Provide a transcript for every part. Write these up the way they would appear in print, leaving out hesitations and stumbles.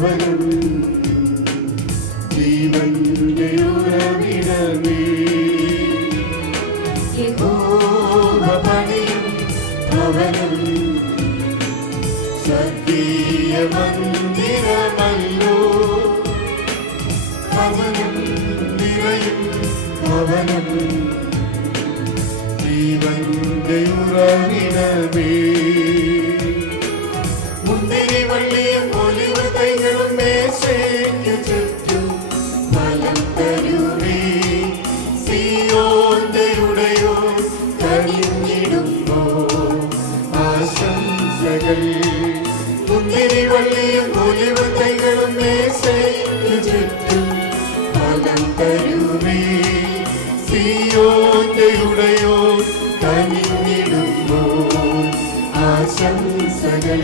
ഭവനം ജീവന്റെ ഉറവിടമേ. യഹോവ പണിയും ഭവനം സ്വർഗീയ മന്ദിരമല്ലോ. ഭവനം നിറയും ഭവനം ജീവന്റെ ഉറവിടമേ. മുന്തിരിവള്ളിയും ഒലിവ് തൈകളും മേശയ്ക്കു ചുറ്റും ഫലം തരുമേ. സിയോന്റെ ഉടയോൻ കനിഞ്ഞിടുമ്പോൾ ആശംസകൾ. മുന്തിരിവള്ളിയും ഒലിവ് തൈകളും മേശയ്ക്കു ചുറ്റും ഫലം തരുമേ. സിയോന്റെ ഉടയോൻ കനിഞ്ഞിടുമ്പോൾ ആശംസകൾ.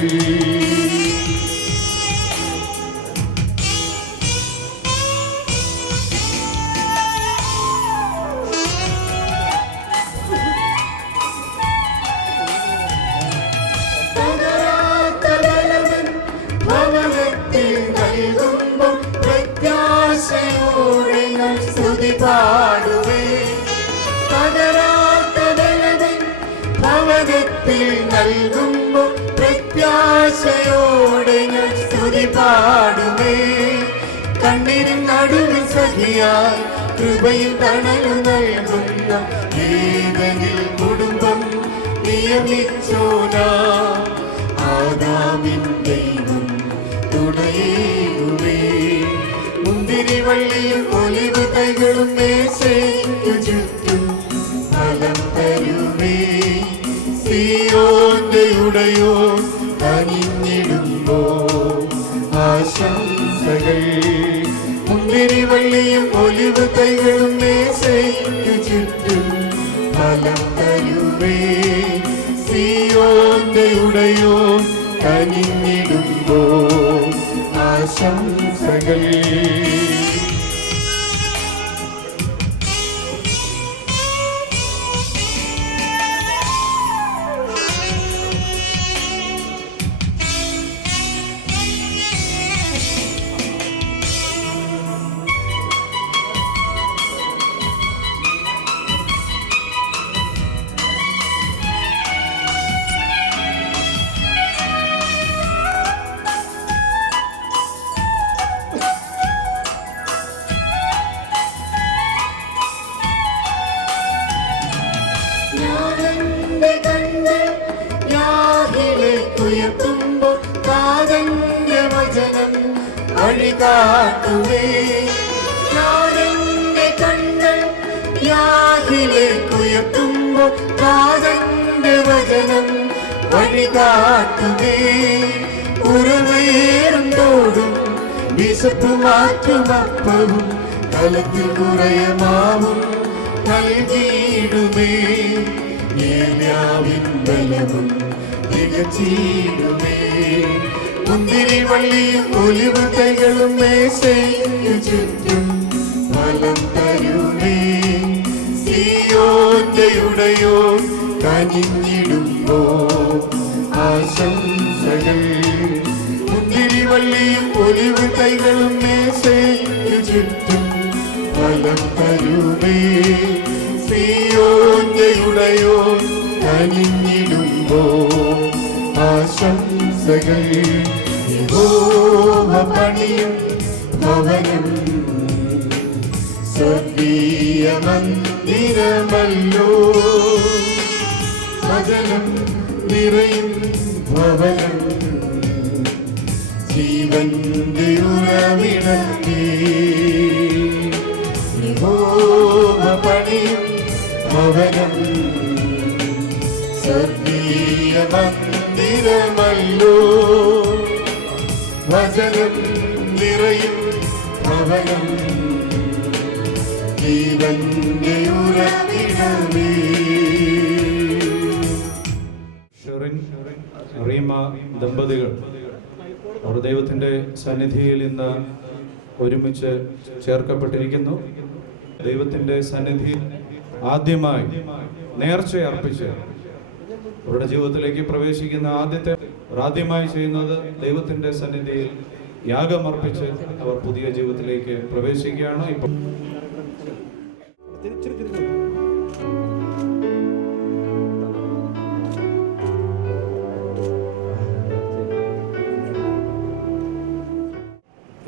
ഭവനത്തിൽ നൽകുമ്പോൾ പ്രത്യാശയോടെ ഞാൻ സ്തുതി പാടുവേ. ഭവനത്തിൽ നൽകുമ്പോൾ പ്രത്യാശയോടെ ഞാൻ സ്തുതി പാടുവേ. കണ്ണിനും നടുവിൽ സഖിയായി കൃപയിൽ തണലു നൽകുന്ന ഏതെങ്കിൽ കുടുംബം നിയമിച്ചോനാ ആദാമിൻ ദൈവം തുണയേകുവേ. മുന്തിരിവള്ളിയും ഒലിവ് തൈകളും മേശയ്ക്കു ചുറ്റും ഫലം തരുമേ. സിയോന്റെ ഉടയോൻ കനിഞ്ഞിടുമ്പോൾ ആശംസകൾ. മുന്തിരിവള്ളിയും ഒലിവ് തൈകളും മേശയ്ക്കു ചുറ്റും ഫലം തരുമേ. സിയോന്റെ ഉടയോൻ കനിഞ്ഞിടുമ്പോൾ ആശംസകൾ. ുമ്പോൾ കാതന്റെ വചനം വഴികാട്ടുവേ. ഞാനെന്റെ കണ്ണ് യാഹിലേക്കുയർത്തുമ്പോൾ കാതന്റെ വചനം വഴികാട്ടുവേ. ഉറവയേറും തോടും വിശപ്പ് മാറ്റുമപ്പവും കലത്തിൽ കുറയമാവും നൽകിയിടുമേ. ഏലിയാവിൻ ബലവും തികച്ചിടുമേ. മുന്തിരിവള്ളിയും ഒലിവ് തൈകളും മേശയ്ക്കു ചുറ്റും ഫലം തരുമേ. സിയോന്റെ ഉടയോൻ കനിഞ്ഞിടുമ്പോൾ ആശംസകൾ. മുന്തിരിവള്ളിയും ഒലിവ് തൈകളും മേശയ്ക്കു ചുറ്റും ഫലം തരുമേ. സിയോന്റെ ഉടയോൻ കനിഞ്ഞിടുമ്പോൾ ആശംസകൾ. യഹോവ പണിയും ഭവനം സ്വർഗീയ മന്ദിരമല്ലോ. വചനം നിറയും ഭവനം ജീവന്റെ ഉറവിടമേ. യഹോവ പണിയും ഭവനം സ്വർഗീയ മന്ദിരമല്ലോ. വചനം നിറയും ഭവനം ജീവന്റെ ഉറവിടമേ. റീമ ദമ്പതികൾ അവർ ദൈവത്തിൻ്റെ സന്നിധിയിൽ ഇന്ന് ഒരുമിച്ച് ചേർക്കപ്പെട്ടിരിക്കുന്നു. ദൈവത്തിൻ്റെ സന്നിധിയിൽ ആദ്യമായി നേർച്ചയർപ്പിച്ച് അവരുടെ ജീവിതത്തിലേക്ക് പ്രവേശിക്കുന്ന ആദ്യമായി ചെയ്യുന്നത് ദൈവത്തിൻ്റെ സന്നിധിയിൽ യാഗമർപ്പിച്ച് അവർ പുതിയ ജീവിതത്തിലേക്ക് പ്രവേശിക്കുകയാണ്. ഇപ്പോൾ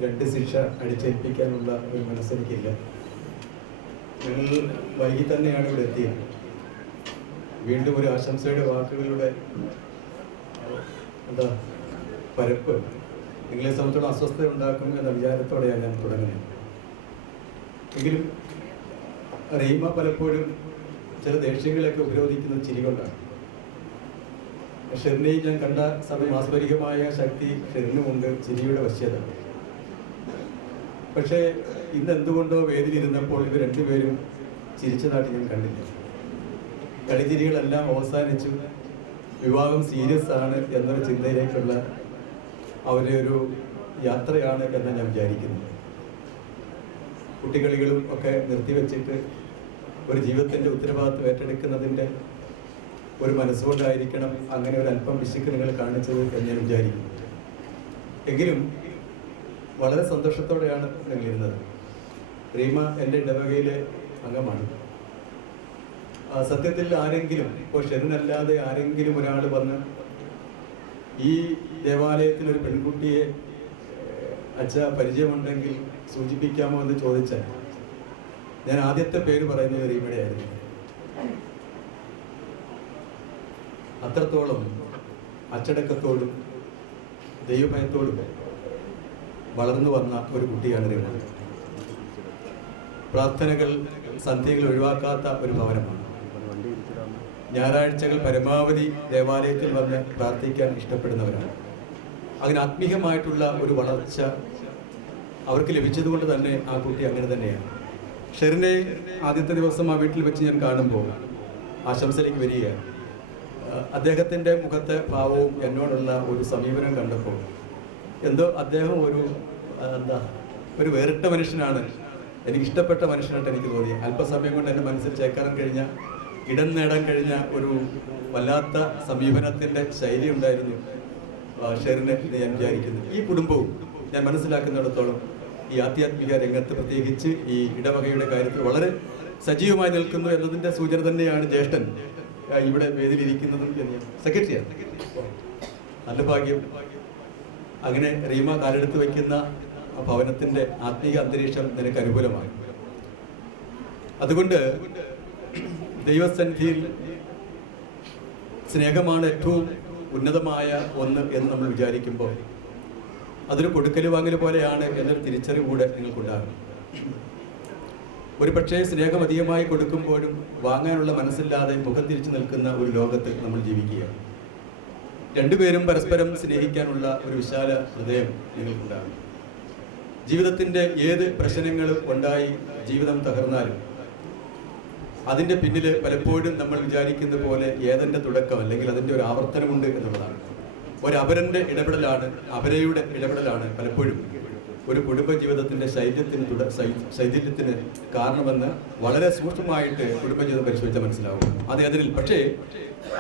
രണ്ട് ശിക്ഷ അടിച്ചേൽപ്പിക്കാനുള്ള ഒരു മനസ്സെനിക്കില്ല. ഞങ്ങൾ വൈകി തന്നെയാണ് ഇവിടെ എത്തിയത്. വീണ്ടും ഒരു ആശംസയുടെ വാക്കുകളുടെ പരപ്പ് നിങ്ങളെ സംബന്ധിച്ചോളം അസ്വസ്ഥത ഉണ്ടാക്കും എന്ന വിചാരത്തോടെയാണ് ഞാൻ തുടങ്ങുന്നത്. എങ്കിലും റീമ പലപ്പോഴും ചില ദേഷ്യങ്ങളൊക്കെ ഉപരോധിക്കുന്നത് ചിരി കൊണ്ടാണ്. ഷെറിനെയും ഞാൻ കണ്ട സമയം ആസ്പരികമായ ശക്തി ഷെറിനുമുണ്ട്, ചിരിയുടെ വശ്യത. പക്ഷേ ഇന്ന് എന്തുകൊണ്ടോ വേദിയിലിരുന്നപ്പോൾ ഇവർ രണ്ടുപേരും ചിരിച്ചതായിട്ട് ഞാൻ കണ്ടില്ല. കളിചിരികളെല്ലാം അവസാനിച്ചു, വിവാഹം സീരിയസ് ആണ് എന്നൊരു ചിന്തയിലേക്കുള്ള അവരുടെ ഒരു യാത്രയാണ് എന്ന് ഞാൻ വിചാരിക്കുന്നു. കുട്ടികളികളും ഒക്കെ നിർത്തിവെച്ചിട്ട് ഒരു ജീവിതത്തിൻ്റെ ഉത്തരവാദിത്വം ഏറ്റെടുക്കുന്നതിൻ്റെ ഒരു മനസ്സുകൊണ്ടായിരിക്കണം അങ്ങനെ ഒരു അല്പം പിശുക്ക് നിങ്ങൾ കാണിച്ചത് എന്ന് ഞാൻ വിചാരിക്കുന്നു. എങ്കിലും വളരെ സന്തോഷത്തോടെയാണ് ഞങ്ങളിരുന്നത്. റീമ എൻ്റെ ഇടവകയിലെ അംഗമാണ്. സത്യത്തിൽ ആരെങ്കിലും, ഇപ്പോൾ ഷെറിനല്ലാതെ ആരെങ്കിലും ഒരാൾ വന്ന് ഈ ദേവാലയത്തിൽ ഒരു പെൺകുട്ടിയെ അച്ഛ പരിചയമുണ്ടെങ്കിൽ സൂചിപ്പിക്കാമോ എന്ന് ചോദിച്ചാൽ ഞാൻ ആദ്യത്തെ പേര് പറയുന്നത് റീമയുടെ ആയിരുന്നു. അത്രത്തോളം അച്ചടക്കത്തോടും ദൈവഭയത്തോടും വളർന്നു വന്ന ഒരു കുട്ടിയാണ് റീമ. പ്രാർത്ഥനകൾ സന്ധ്യകൾ ഒഴിവാക്കാത്ത ഒരു ഭവനമാണ്. ഞായറാഴ്ചകൾ പരമാവധി ദേവാലയത്തിൽ വന്ന് പ്രാർത്ഥിക്കാൻ ഇഷ്ടപ്പെടുന്നവരാണ്. അതിന് ആത്മീയമായിട്ടുള്ള ഒരു വളർച്ച അവർക്ക് ലഭിച്ചതുകൊണ്ട് തന്നെ ആ കുട്ടി അങ്ങനെ തന്നെയാണ്. ഷെറിനെ ആദ്യത്തെ ദിവസം ആ വീട്ടിൽ വെച്ച് ഞാൻ കാണുമ്പോൾ ആശംസയിലേക്ക് വരികയാണ്. അദ്ദേഹത്തിൻ്റെ മുഖത്തെ ഭാവവും എന്നോടുള്ള ഒരു സമീപനം കണ്ടപ്പോൾ എന്തോ അദ്ദേഹം ഒരു വേറിട്ട മനുഷ്യനാണ്, എനിക്കിഷ്ടപ്പെട്ട മനുഷ്യനായിട്ട് എനിക്ക് തോന്നി. അല്പസമയം കൊണ്ട് എൻ്റെ മനസ്സിൽ ചേർക്കാൻ കഴിഞ്ഞ, ഇടം നേടാൻ കഴിഞ്ഞ ഒരു വല്ലാത്ത സമീപനത്തിൻ്റെ ശൈലി ഉണ്ടായിരുന്നു ഷെറിനെ എന്ന് ഞാൻ വിചാരിക്കുന്നു. ഈ കുടുംബവും ഞാൻ മനസ്സിലാക്കുന്നിടത്തോളം ഈ ആധ്യാത്മിക രംഗത്ത് പ്രത്യേകിച്ച് ഈ ഇടവകയുടെ കാര്യത്തിൽ വളരെ സജീവമായി നിൽക്കുന്നു എന്നതിൻ്റെ സൂചന തന്നെയാണ് ജ്യേഷ്ഠൻ ഇവിടെ വേദിയിലിരിക്കുന്നതും എന്ന് സെക്രട്ടറിയാണ്. നല്ല ഭാഗ്യം. അങ്ങനെ റീമ കാലെടുത്ത് വയ്ക്കുന്ന ഭവനത്തിൻ്റെ ആത്മീയ അന്തരീക്ഷം നിനക്ക് അനുകൂലമായി. അതുകൊണ്ട് ദൈവസന്നിധിയിൽ സ്നേഹമാണ് ഏറ്റവും ഉന്നതമായ ഒന്ന് എന്ന് നമ്മൾ വിചാരിക്കുമ്പോൾ അതൊരു കൊടുക്കൽ വാങ്ങൽ പോലെയാണ് എന്നൊരു തിരിച്ചറിവ് കൂടെ നിങ്ങൾക്കുണ്ടാകും. ഒരു പക്ഷേ സ്നേഹം അധികമായി കൊടുക്കുമ്പോഴും വാങ്ങാനുള്ള മനസ്സില്ലാതെ മുഖം തിരിച്ചു നിൽക്കുന്ന ഒരു ലോകത്ത് നമ്മൾ ജീവിക്കുകയാണ്. രണ്ടുപേരും പരസ്പരം സ്നേഹിക്കാനുള്ള ഒരു വിശാല ഹൃദയം നിങ്ങൾക്കുണ്ടാകും. ജീവിതത്തിൻ്റെ ഏത് പ്രശ്നങ്ങൾ ഉണ്ടായി ജീവിതം തകർന്നാലും അതിൻ്റെ പിന്നിൽ പലപ്പോഴും നമ്മൾ വിചാരിക്കുന്ന പോലെ ഏതെൻ്റെ തുടക്കം അല്ലെങ്കിൽ അതിൻ്റെ ഒരു ആവർത്തനമുണ്ട് എന്നുള്ളതാണ്. ഒരപരൻ്റെ ഇടപെടലാണ്, അപരയുടെ ഇടപെടലാണ് പലപ്പോഴും ഒരു കുടുംബജീവിതത്തിൻ്റെ ശൈഥില്യത്തിന് കാരണമെന്ന് വളരെ സൂക്ഷ്മമായിട്ട് കുടുംബജീവിതം പരിശോധിച്ചാൽ മനസ്സിലാവും. അതിൽ പക്ഷേ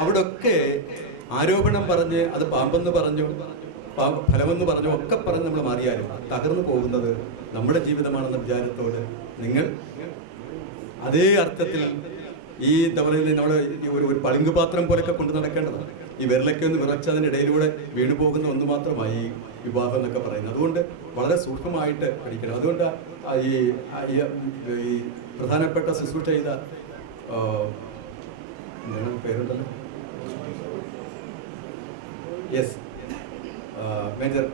അവിടെ ഒക്കെ ആരോപണം പറഞ്ഞ് അത് പാമ്പെന്ന് പറഞ്ഞു, ഫലമെന്ന് പറഞ്ഞു ഒക്കെ പറഞ്ഞ് നമ്മൾ മാറിയാലും തകർന്നു പോകുന്നത് നമ്മുടെ ജീവിതമാണെന്ന വിചാരത്തോട് നിങ്ങൾ അതേ അർത്ഥത്തിൽ ഈ എന്താ പറയുന്നത് നമ്മുടെ ഒരു പളിങ്ക് പാത്രം പോലെയൊക്കെ കൊണ്ടു നടക്കേണ്ടതാണ്. ഈ വിരലൊക്കെ ഒന്ന് വിറച്ച് അതിനിടയിലൂടെ വീണു പോകുന്ന ഒന്ന് മാത്രമായി ഈ വിവാഹം എന്നൊക്കെ പറയുന്നത്. അതുകൊണ്ട് വളരെ സൂക്ഷ്മമായിട്ട് പഠിക്കണം. അതുകൊണ്ട് ഈ പ്രധാനപ്പെട്ട ശുശ്രൂഷ ചെയ്ത പേരുണ്ടല്ലോ, yes, major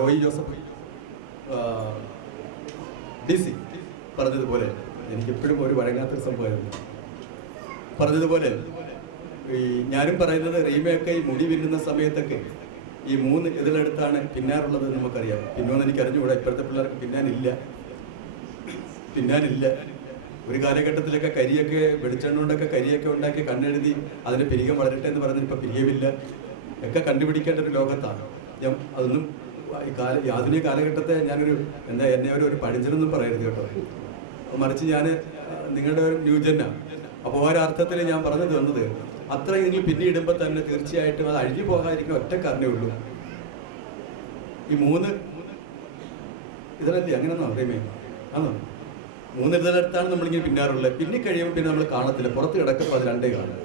Roy Joseph DC പറഞ്ഞതുപോലെ എനിക്കെപ്പോഴും ഒരു വഴങ്ങാത്തൊരു സംഭവമായിരുന്നു. പറഞ്ഞതുപോലെ ഈ ഞാനും പറയുന്നത് റീമയൊക്കെ ഈ മുടി വില്ലുന്ന സമയത്തൊക്കെ ഈ 3 ഇതിലെടുത്താണ് പിന്നാറുള്ളത് നമുക്കറിയാം. പിന്നോന്ന് എനിക്ക് അറിഞ്ഞുകൂടാ, ഇപ്പോഴത്തെ പിള്ളേർക്ക് പിന്നാനില്ല. ഒരു കാലഘട്ടത്തിലൊക്കെ കരിയൊക്കെ വെളിച്ചെണ്ണ കൊണ്ടൊക്കെ കരിയൊക്കെ ഉണ്ടാക്കി കണ്ണെഴുതി അതിൻ്റെ പിരികം വളരട്ടെ എന്ന് പറഞ്ഞ് ഇപ്പം പിരിയമില്ല ഒക്കെ കണ്ടുപിടിക്കേണ്ട ഒരു ലോകത്താണ്. ഞാൻ അതൊന്നും ഈ ആധുനിക കാലഘട്ടത്തെ ഞാനൊരു എന്നെ ഒരു പഴഞ്ചനൊന്നും പറയരുത് കേട്ടോ. മറിച്ച് ഞാൻ നിങ്ങളുടെ ഒരു ന്യൂജനാണ്. അപ്പോൾ ഒരർത്ഥത്തിൽ ഞാൻ പറഞ്ഞു തന്നത് അത്രയും നിങ്ങൾ പിന്നിടുമ്പോൾ തന്നെ തീർച്ചയായിട്ടും അത് അഴിഞ്ഞു പോകാതിരിക്കുന്ന ഒറ്റ കാരണമേ ഉള്ളൂ. ഈ 3 ഇതിലല്ലേ അങ്ങനെയാണോ റീമേ? ആണോ? 3 ഇതളെടുത്താണ് നമ്മളിങ്ങനെ പിന്നാറുള്ളത്. പിന്നെ കഴിയുമ്പോൾ പിന്നെ നമ്മൾ കാണത്തില്ല. പുറത്ത് കിടക്കുമ്പോൾ അത് 2 കാണും.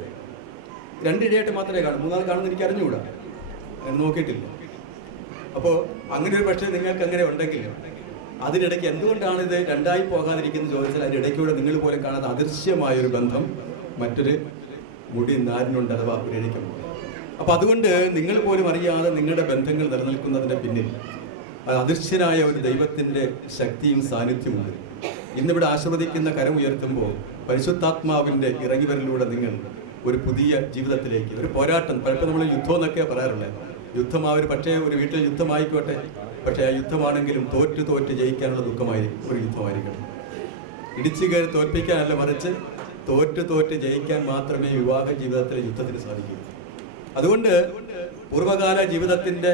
2 ഇടയായിട്ട് മാത്രമേ കാണൂ. 3 കാണുന്ന എനിക്ക് അറിഞ്ഞുകൂടാ, അങ്ങനെ നോക്കിയിട്ടില്ല. അപ്പോൾ അങ്ങനെ ഒരു പക്ഷേ നിങ്ങൾക്ക് അങ്ങനെ ഉണ്ടെങ്കിൽ അതിനിടയ്ക്ക് എന്തുകൊണ്ടാണ് ഇത് 2ആയി പോകാതിരിക്കുന്നത് ചോദിച്ചാൽ അതിൻ്റെ ഇടയ്ക്കൂടെ നിങ്ങൾ പോലും കാണാത്ത അദൃശ്യമായൊരു ബന്ധം മറ്റൊരു മുടി നാരിനുണ്ട്, അഥവാ ഒരു ഇഴയ്ക്കുണ്ട്. അപ്പോൾ അതുകൊണ്ട് നിങ്ങൾ പോലും അറിയാതെ നിങ്ങളുടെ ബന്ധങ്ങൾ നിലനിൽക്കുന്നതിൻ്റെ പിന്നിൽ അദൃശ്യനായ ഒരു ദൈവത്തിൻ്റെ ശക്തിയും സാന്നിധ്യമുണ്ട്. ഇന്നിവിടെ ആശീർവദിക്കുന്ന കരം ഉയർത്തുമ്പോൾ പരിശുദ്ധാത്മാവിൻ്റെ ഇറങ്ങിവരലിലൂടെ നിങ്ങൾ ഒരു പുതിയ ജീവിതത്തിലേക്ക്, ഒരു പോരാട്ടം, പലപ്പോൾ നമ്മൾ യുദ്ധം എന്നൊക്കെ പറയാറുള്ളത്. യുദ്ധം ആ ഒരു പക്ഷേ ഒരു വീട്ടിൽ യുദ്ധമായിക്കോട്ടെ, പക്ഷേ ആ യുദ്ധമാണെങ്കിലും തോറ്റ് ജയിക്കാനുള്ള ഒരു യുദ്ധമായിരിക്കണം. ഇടിച്ചു കയറി തോൽപ്പിക്കാനല്ല, മറിച്ച് തോറ്റ് ജയിക്കാൻ മാത്രമേ വിവാഹ ജീവിതത്തിലെ യുദ്ധത്തിന് സാധിക്കൂ. അതുകൊണ്ട് പൂർവ്വകാല ജീവിതത്തിൻ്റെ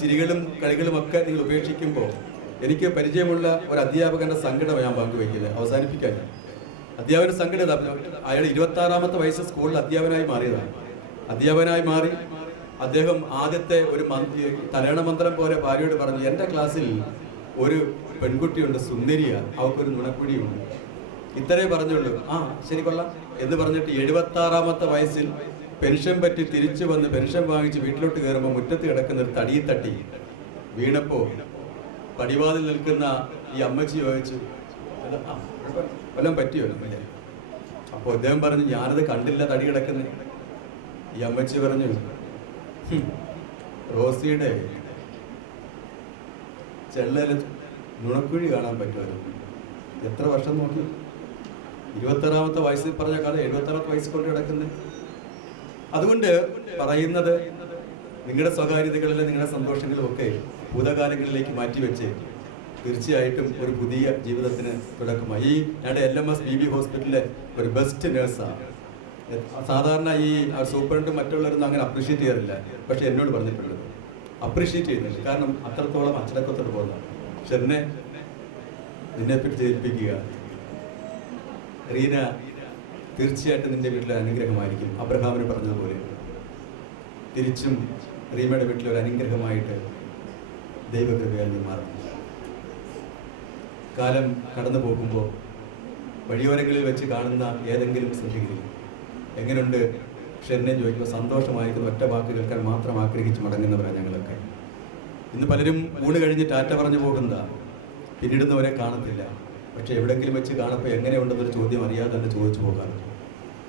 ചിരികളും കളികളും ഒക്കെ നിങ്ങൾ ഉപേക്ഷിക്കുമ്പോൾ എനിക്ക് പരിചയമുള്ള ഒരു അധ്യാപകന്റെ സങ്കടം ഞാൻ പങ്കുവയ്ക്കുന്നത് അവസാനിപ്പിക്കാൻ. അധ്യാപന സങ്കടം അയാൾ 26-ാമത്തെ വയസ്സ് സ്കൂളിൽ അധ്യാപനായി മാറിയതാണ്. അധ്യാപനായി മാറി അദ്ദേഹം ആദ്യത്തെ ഒരു തലേണ മന്ത്രം പോലെ ഭാര്യയോട് പറഞ്ഞു, എൻ്റെ ക്ലാസ്സിൽ ഒരു പെൺകുട്ടിയുണ്ട്, സുന്ദരിയാണ്, അവൾക്കൊരു നുണക്കുഴിയുണ്ട്. ഇത്രേ പറഞ്ഞുള്ളൂ. ആ ശരി കൊള്ളാം എന്ന് പറഞ്ഞിട്ട് 76-ാമത്തെ വയസ്സിൽ പെൻഷൻ പറ്റി തിരിച്ചു വന്ന് പെൻഷൻ വാങ്ങിച്ച് വീട്ടിലോട്ട് കയറുമ്പോൾ മുറ്റത്ത് കിടക്കുന്ന ഒരു തടിയിൽ തട്ടി വീണപ്പോൾ പടിവാതിൽ നിൽക്കുന്ന ഈ അമ്മച്ചി ചോദിച്ചു, വല്ലതും പറ്റിയോ? അപ്പോൾ അദ്ദേഹം പറഞ്ഞു, ഞാനത് കണ്ടില്ല, തടി കിടക്കുന്നത്. ഈ അമ്മച്ചി പറഞ്ഞു, റോസിയുടെ ചെള്ളല് നുണക്കുഴി കാണാൻ പറ്റുമല്ലോ. എത്ര വർഷം നോക്കി? 26-ാമത്തെ വയസ്സിൽ പറഞ്ഞ കഥ 76-ാമത്തെ വയസ്സിൽ കൊണ്ട് കിടക്കുന്നത്. അതുകൊണ്ട് പറയുന്നത്, നിങ്ങളുടെ സ്വകാര്യതകളിലും നിങ്ങളുടെ സന്തോഷങ്ങളും ഒക്കെ ഭൂതകാലങ്ങളിലേക്ക് മാറ്റിവെച്ച് തീർച്ചയായിട്ടും ഒരു പുതിയ ജീവിതത്തിന് തുടക്കമായി. ഈ ഞങ്ങളുടെ LMS BB ഹോസ്പിറ്റലിലെ ഒരു ബെസ്റ്റ് നേഴ്സാണ്. സാധാരണ ഈ സൂപ്രണ്ടും മറ്റുള്ളവരൊന്നും അങ്ങനെ അപ്രീഷിയേറ്റ് ചെയ്യാറില്ല, പക്ഷെ എന്നോട് പറഞ്ഞിട്ടുണ്ട് അപ്രീഷിയേറ്റ് ചെയ്യുന്നുണ്ട്. കാരണം അത്രത്തോളം അച്ചടക്കത്തോട് പോകുന്നതാണ്. ഷെറിനെ നിന്നെപ്പറ്റി ജയിപ്പിക്കുക, റീന തീർച്ചയായിട്ടും നിന്റെ വീട്ടിലെ അനുഗ്രഹമായിരിക്കും. അബ്രഹാമിന് പറഞ്ഞതുപോലെ തിരിച്ചും റീമയുടെ വീട്ടിലൊരു അനുഗ്രഹമായിട്ട് ദൈവകൃപയാൽ നീ മാറും. കാലം കടന്നു പോകുമ്പോൾ വഴിയോരങ്ങളിൽ വെച്ച് കാണുന്ന ഏതെങ്കിലും സന്ധികളിൽ എങ്ങനെയുണ്ട് ഷെറിനെ ചോദിക്കുമ്പോൾ സന്തോഷമായിരിക്കുന്ന ഒറ്റ വാക്ക് കേൾക്കാൻ മാത്രം ആഗ്രഹിച്ച് മടങ്ങുന്നവരാണ് ഞങ്ങളൊക്കെ. ഇന്ന് പലരും ഊണ് കഴിഞ്ഞ് ടാറ്റ പറഞ്ഞു പോകുന്ന, പിന്നീടുന്നവരെ കാണത്തില്ല. പക്ഷെ എവിടെയെങ്കിലും വെച്ച് കാണപ്പോൾ എങ്ങനെയുണ്ടെന്നൊരു ചോദ്യം അറിയാതെ തന്നെ ചോദിച്ചു പോകാറുണ്ട്.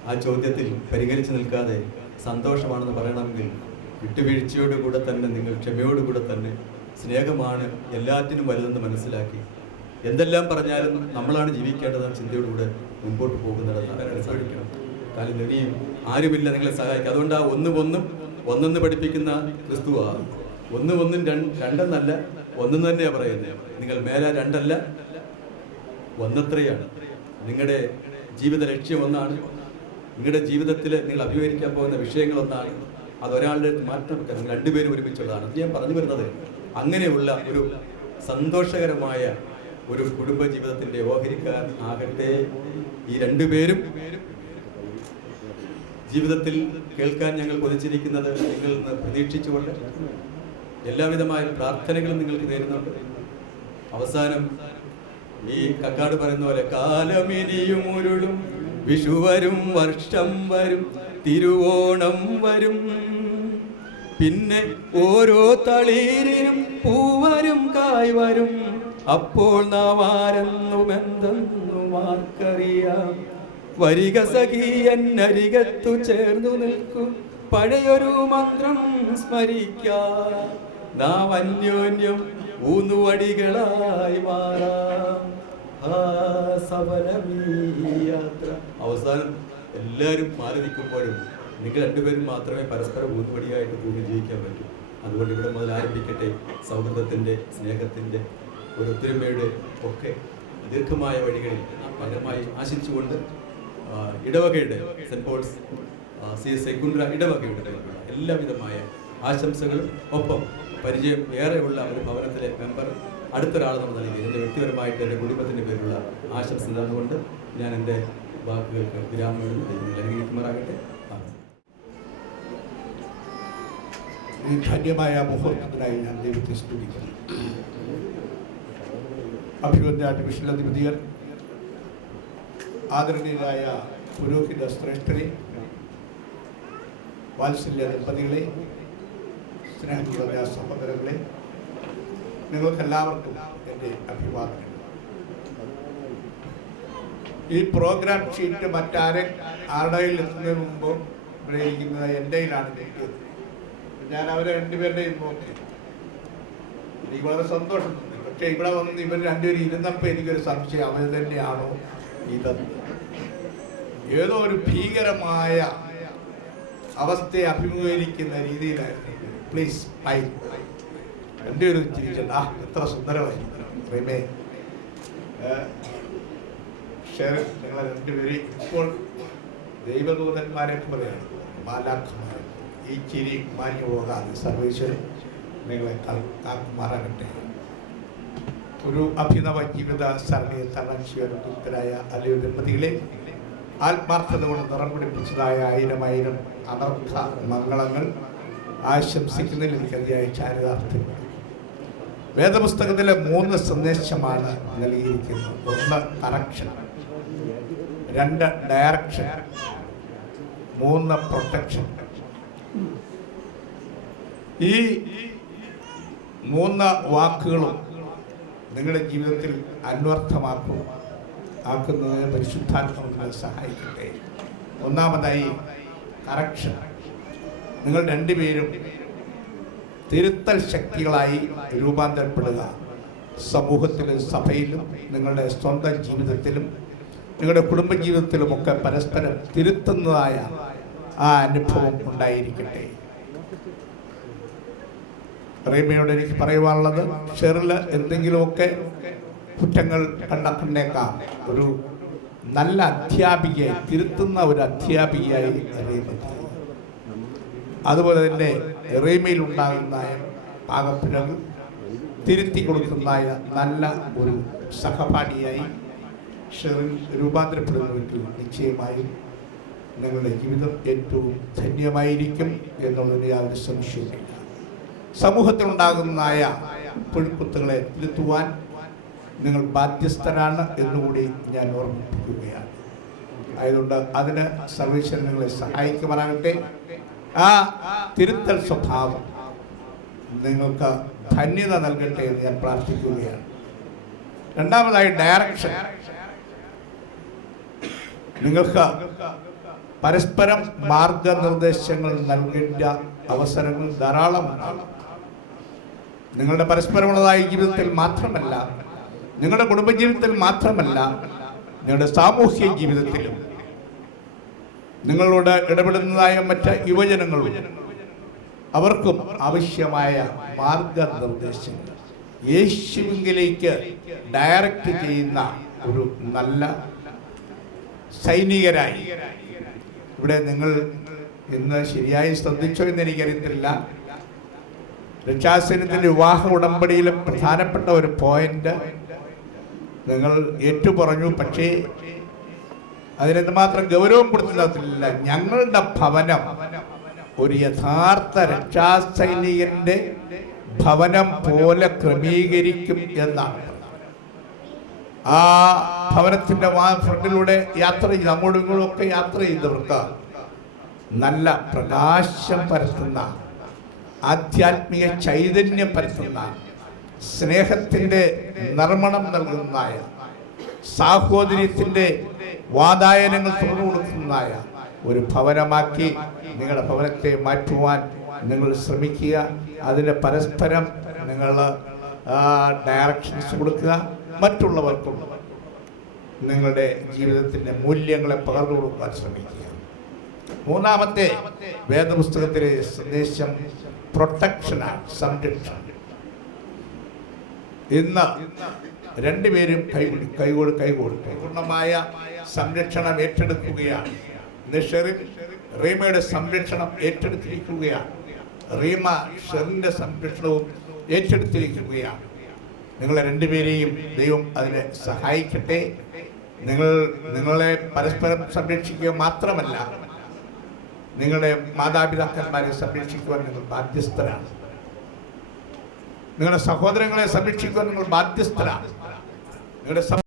ആ ചോദ്യത്തിൽ പരിഹരിച്ച് നിൽക്കാതെ സന്തോഷമാണെന്ന് പറയണമെങ്കിൽ വിട്ടുവീഴ്ചയോടുകൂടെ തന്നെ, നിങ്ങൾ ക്ഷമയോടുകൂടെ തന്നെ, സ്നേഹമാണ് എല്ലാറ്റിനും വലുതെന്ന് മനസ്സിലാക്കി എന്തെല്ലാം പറഞ്ഞാലും നമ്മളാണ് ജീവിക്കേണ്ടതെന്ന ചിന്തയോടുകൂടെ മുമ്പോട്ട് പോകുന്നത് സാധിക്കണം. കാലം ഇനിയും ആരുമില്ല നിങ്ങളെ സഹായിക്കുക. അതുകൊണ്ട് ആ ഒന്നൊന്ന് പഠിപ്പിക്കുന്ന ക്രിസ്തുവാണ്. ഒന്നും രണ്ടെന്നല്ല, ഒന്നെന്ന് തന്നെയാണ് പറയുന്നത്. നിങ്ങൾ മേലെ 2 അല്ല, ഒന്നത്രയാണ്. നിങ്ങളുടെ ജീവിത ലക്ഷ്യം ഒന്നാണ്. നിങ്ങളുടെ ജീവിതത്തിൽ നിങ്ങൾ അഭിമുഖീകരിക്കാൻ പോകുന്ന വിഷയങ്ങളൊന്നാണ്. അതൊരാളുടെ മാറ്റം വെക്കാൻ നിങ്ങൾ 2 പേരും ഒരുമിച്ചുള്ളതാണ്. അത് ഞാൻ പറഞ്ഞു വരുന്നത്. അങ്ങനെയുള്ള ഒരു സന്തോഷകരമായ ഒരു കുടുംബ ജീവിതത്തിൻ്റെ ഓഹരിക്കാർ ആകട്ടെ ഈ 2 പേരും. ജീവിതത്തിൽ കേൾക്കാൻ ഞങ്ങൾ കൊതിച്ചിരിക്കുന്നത് നിങ്ങളിൽ നിന്ന് പ്രതീക്ഷിച്ചുകൊണ്ട് എല്ലാവിധമായ പ്രാർത്ഥനകളും നിങ്ങൾക്ക് നേരുന്നുണ്ട്. അവസാനം ഈ കക്കാട് പറയുന്ന പോലെ, കാലമിനിയും ഉരുളും, വിഷു വരും, വർഷം വരും, തിരുവോണം വരും, പിന്നെ ഓരോ തളിരിനും പൂവരും കായ് വരും, അപ്പോൾ നാം ആരെന്നുമെന്തെന്നും ആർക്കറിയാം. വരിക സഖിയരികത്തു ചേർന്നു നിൽക്കും, പഴയൊരു മന്ത്രം സ്മരിക്കാം, നാം അന്യോന്യം ഊന്നുവടികളായി മാറാം. യാത്ര അവസാനം എല്ലാവരും മാറി നിൽക്കുമ്പോഴും നിങ്ങൾ 2 പേരും മാത്രമേ പരസ്പരം ഊന്നുവടിയായിട്ട് ഭൂമി ജീവിക്കാൻ പറ്റൂ. അതുകൊണ്ട് ഇവിടെ മുതൽ ആരംഭിക്കട്ടെ സൗഹൃദത്തിൻ്റെ, സ്നേഹത്തിൻ്റെ, ഒരു ഒത്തൊരുമയുടെ ഒക്കെ ദീർഘമായ വഴികളിൽ പകരമായി ആശിച്ചുകൊണ്ട് ഇടവകയുടെ സെൻറ്റ് പോൾസ് CS കുണ്ട്ര ഇടവകയുടെ എല്ലാവിധമായ ആശംസകളും ഒപ്പം പരിചയം ഏറെയുള്ള ഒരു ഭവനത്തിലെ മെമ്പർ അടുത്തൊരാൾ നമ്മൾ നൽകി എൻ്റെ വ്യക്തിപരമായിട്ട് എൻ്റെ കുടുംബത്തിൻ്റെ പേരുള്ള ആശംസ തന്നുകൊണ്ട് ഞാൻ എൻ്റെ വാക്കുകൾക്ക് വിരാമം അനുഗ്രഹിക്കുമാറാകട്ടെ. ഈ ധന്യമായ മുഹൂർത്തത്തിനായി ഞാൻ ദൈവത്തെ സ്തുതിക്കുന്നു. അഭിവന്യ ഡിവിഷണൽ അധിപതികൾ, ആദരണീയരായ പുരോഹിത ശ്രേഷ്ഠരെ, വാത്സല്യ ദമ്പതികളെ, സ്നേഹം നിറഞ്ഞ സഹോദരങ്ങളെ, നിങ്ങൾക്കെല്ലാവർക്കും എൻ്റെ അഭിവാദനം. ഈ പ്രോഗ്രാം ഷീറ്റ് ആരുടെ എത്തുന്നതിന് മുമ്പ് ഇവിടെ ഇരിക്കുന്നത് എൻ്റെ കയ്യിലാണ് കിട്ടിയത്. ഞാൻ അവരെ രണ്ടുപേരുടെയും നോക്കി. എനിക്ക് വളരെ സന്തോഷം തോന്നി. പക്ഷേ ഇവിടെ വന്ന് ഇവർ രണ്ടുപേരും ഇരുന്നപ്പോൾ എനിക്കൊരു സംശയം, അവർ തന്നെയാണോ ഇതെന്ന്. ഏതോ ഒരു ഭീകരമായ അവസ്ഥയെ അഭിമുഖീകരിക്കുന്ന രീതിയിലായിരുന്നു. Please fine. രണ്ടുപേരും ചിരിച്ചിട്ട് എത്ര സുന്ദരമായിരുന്നു. റീമേ, നിങ്ങളെ രണ്ടുപേരും ഇപ്പോൾ ദൈവദൂതന്മാരെ പോലെയാണ്, മാലാഖമാരെ. ഈ ചിരി മാഞ്ഞു പോകാതെ സർവേശ്വരൻ നിങ്ങളെ കാക്കുമാറാകട്ടെ. ഒരു അഭിനവ ജീവിത സരണിയെ തരണം ചെയ്യാനുദ്ധരായ അലിയ ദമ്പതികളെ, ആത്മാർത്ഥത കൊണ്ട് നിറം പിടിപ്പിച്ചതായ 1000 അനർഘ മംഗളങ്ങൾ ആശംസിക്കുന്നതിൽ എനിക്കതിയായ ചാരിതാർത്ഥ്യം. വേദപുസ്തകത്തിലെ 3 സന്ദേശമാണ് നൽകിയിരിക്കുന്നത്. 1 കറക്ഷൻ, 2 ഡയറക്ഷൻ, 3 പ്രൊട്ടക്ഷൻ. ഈ 3 വാക്കുകളും നിങ്ങളുടെ ജീവിതത്തിൽ ആക്കുന്നതിന് പരിശുദ്ധാത്മാവ് നിങ്ങളെ സഹായിക്കട്ടെ. ഒന്നാമതായി കറക്ഷൻ. നിങ്ങൾ രണ്ടുപേരും തിരുത്തൽ ശക്തികളായി രൂപാന്തരപ്പെടുക. സമൂഹത്തിലും സഭയിലും നിങ്ങളുടെ സ്വന്തം ജീവിതത്തിലും നിങ്ങളുടെ കുടുംബജീവിതത്തിലുമൊക്കെ പരസ്പരം തിരുത്തുന്നതായ ആ അനുഭവം ഉണ്ടായിരിക്കട്ടെ. റീമയോട് എനിക്ക് പറയുവാനുള്ളത്, ഷെറിൽ എന്തെങ്കിലുമൊക്കെ കുറ്റങ്ങൾ കണ്ടേക്കാം. ഒരു നല്ല അധ്യാപികയായി, തിരുത്തുന്ന ഒരു അധ്യാപികയായി റീമ. അതുപോലെ തന്നെ റീമയിൽ ഉണ്ടാകുന്ന പാകപ്പിഴകൾ തിരുത്തി കൊടുക്കുന്നതായ നല്ല ഒരു സഹപാഠിയായി ഷെറിൽ രൂപാന്തരപ്പെടുന്നുവെങ്കിൽ നിശ്ചയമായും നിങ്ങളുടെ ജീവിതം ഏറ്റവും ധന്യമായിരിക്കും എന്നുള്ളതിന് യാതൊരു സംശയമില്ല. സമൂഹത്തിലുണ്ടാകുന്നതായ പുഴുക്കുത്തുകളെ തിരുത്തുവാൻ നിങ്ങൾ ബാധ്യസ്ഥരാണ് എന്നുകൂടി ഞാൻ ഓർമ്മിപ്പിക്കുകയാണ്. ആയതുകൊണ്ട് അതിന് സർവേശ്വരൻ നിങ്ങളെ സഹായിക്കുവാനാകട്ടെ. ആ തിരുത്തൽ സ്വഭാവം നിങ്ങൾക്ക് ധന്യത നൽകട്ടെ എന്ന് ഞാൻ പ്രാർത്ഥിക്കുകയാണ്. രണ്ടാമതായി ഡയറക്ഷൻ. നിങ്ങൾക്ക് പരസ്പരം മാർഗനിർദ്ദേശങ്ങൾ നൽകേണ്ട അവസരങ്ങൾ ധാരാളമാണ്. നിങ്ങളുടെ പരസ്പരമുള്ളതായ ജീവിതത്തിൽ മാത്രമല്ല, നിങ്ങളുടെ കുടുംബജീവിതത്തിൽ മാത്രമല്ല, നിങ്ങളുടെ സാമൂഹ്യ ജീവിതത്തിലും നിങ്ങളോട് ഇടപെടുന്നതായ മറ്റ് യുവജനങ്ങളും അവർക്കും ആവശ്യമായ മാർഗനിർദ്ദേശങ്ങൾ യേശുവിലേക്ക് ഡയറക്റ്റ് ചെയ്യുന്ന ഒരു നല്ല സൈനികരായി. ഇവിടെ നിങ്ങൾ ഇന്ന് ശരിയായി ശ്രദ്ധിച്ചോ എന്ന് എനിക്കറിയത്തില്ല. രക്ഷാസൈന്യത്തിൻ്റെ വിവാഹ ഉടമ്പടിയിലും പ്രധാനപ്പെട്ട ഒരു പോയിന്റ് നിങ്ങൾ ഏറ്റുപറഞ്ഞു. പക്ഷേ അതിനെന്തുമാത്രം ഗൗരവം കൊടുത്തില്ല. ഞങ്ങളുടെ ഭവനം ഒരു യഥാർത്ഥ രക്ഷാസൈനികന്റെ ഭവനം പോലെ ക്രമീകരിക്കും എന്നാണ്. ആ ഭവനത്തിന്റെ ഫ്രണ്ടിലൂടെ യാത്ര ചെയ്ത് അങ്ങോട്ടും ഇങ്ങോട്ടും ഒക്കെ യാത്ര ചെയ്തവർക്ക് നല്ല പ്രകാശം പരത്തുന്ന, ആധ്യാത്മിക ചൈതന്യം പരത്തുന്ന, സ്നേഹത്തിൻ്റെ നർമ്മണം നൽകുന്നതായ, സാഹോദര്യത്തിൻ്റെ വാതായനങ്ങൾ തുറന്നു കൊടുക്കുന്നതായ ഒരു ഭവനമാക്കി നിങ്ങളുടെ ഭവനത്തെ മാറ്റുവാൻ നിങ്ങൾ ശ്രമിക്കുക. അതിന് പരസ്പരം നിങ്ങൾ ഡയറക്ഷൻസ് കൊടുക്കുക. മറ്റുള്ളവർക്കും നിങ്ങളുടെ ജീവിതത്തിൻ്റെ മൂല്യങ്ങളെ പകർന്നു കൊടുക്കാൻ ശ്രമിക്കുക. മൂന്നാമത്തെ വേദപുസ്തകത്തിലെ സന്ദേശം പ്രൊട്ടക്ഷനാണ്, സംരക്ഷണം. ഇന്ന് രണ്ടുപേരും കൈകോട് പൂർണ്ണമായ സംരക്ഷണം ഏറ്റെടുക്കുകയാണ്. റീമയുടെ സംരക്ഷണം ഏറ്റെടുത്തിരിക്കുകയാണ്. റീമ ഷെറിന്റെ സംരക്ഷണവും ഏറ്റെടുത്തിരിക്കുകയാണ്. നിങ്ങളെ രണ്ടുപേരെയും ദൈവം അതിനെ സഹായിക്കട്ടെ. നിങ്ങളെ പരസ്പരം സംരക്ഷിക്കുക മാത്രമല്ല, നിങ്ങളുടെ മാതാപിതാക്കന്മാരെ സംരക്ഷിക്കുവാൻ നിങ്ങൾ ബാധ്യസ്ഥരാണ്. നിങ്ങളുടെ സഹോദരങ്ങളെ സംരക്ഷിക്കുവാൻ നിങ്ങൾ ബാധ്യസ്ഥരാണ്. നിങ്ങളുടെ